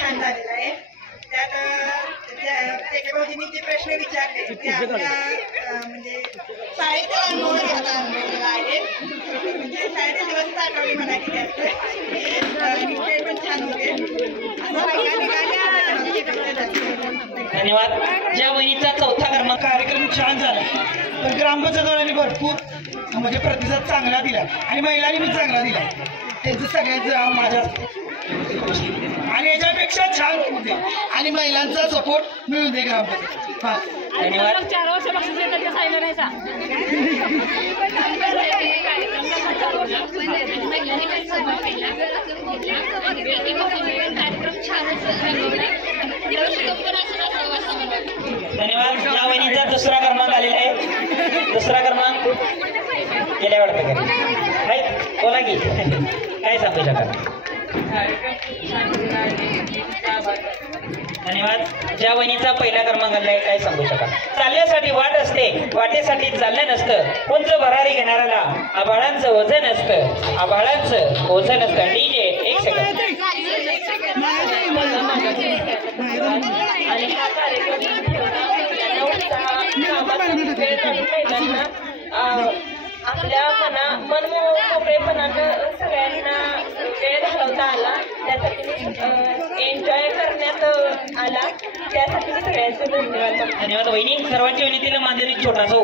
छान झालेला आहे. त्यात त्याच्या भाऊजींनी जे प्रश्न विचारले ते आपल्या म्हणजे शाळेचा अनुभव आहे. म्हणजे शाळेचे दिवस आठवले म्हणा की त्यात खेळ पण छान होते. धन्यवाद. ज्या वहिनीचा चौथा क्रमांक. कार्यक्रम छान झाला, पण ग्रामपंचायतवाल्यांनी भरपूर म्हणजे प्रतिसाद चांगला दिला आणि महिलांनी पण चांगला दिला. त्यांचं सगळ्यांचं माझ्या आणि याच्यापेक्षा छान होते आणि महिलांचा सपोर्ट मिळून दे ग्रामपंचायत. धन्यवाद. 4 वर्ष बक्षीस येतात ते सांगितलं नाही का? धन्यवाद. ज्या वहिनीचा दुसरा क्रमांक आलेला आहे, दुसरा क्रमांक गेल्या वाटतं का बोला की काय सांगू शकाल? धन्यवाद. ज्या वहिनीचा पहिला क्रमांक आला आहे काय सांगू शकाल? चालण्यासाठी वाट असते, वाटेसाठी चाललं नसतं. उंच भरारी घेणाऱ्याला आभाळांचं ओझं नसतं, आभाळांचं ओझं नसतं. डीजे एक सेकंड. आपल्या मनमोकळेपणानं सगळ्यांना वेळ घालवता आला, त्यासाठी एन्जॉय करण्यात आला, त्यासाठी सगळ्यांचे धन्यवाद. धन्यवाद वहिनी. सर्वांच्या विनंतीला माझे छोटासा